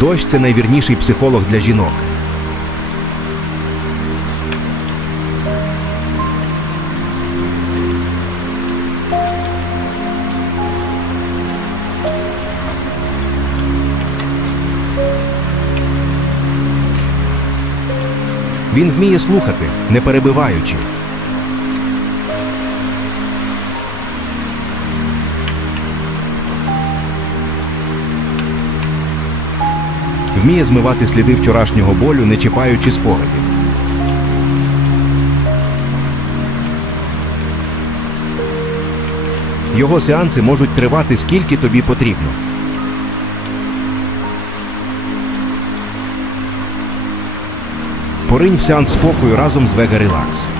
Дощ це найвірніший психолог для жінок. Він вміє слухати, не перебиваючи. Вміє змивати сліди вчорашнього болю, не чіпаючи спогадів. Його сеанси можуть тривати скільки тобі потрібно. Поринь в сеанс спокою разом з Vega Relax.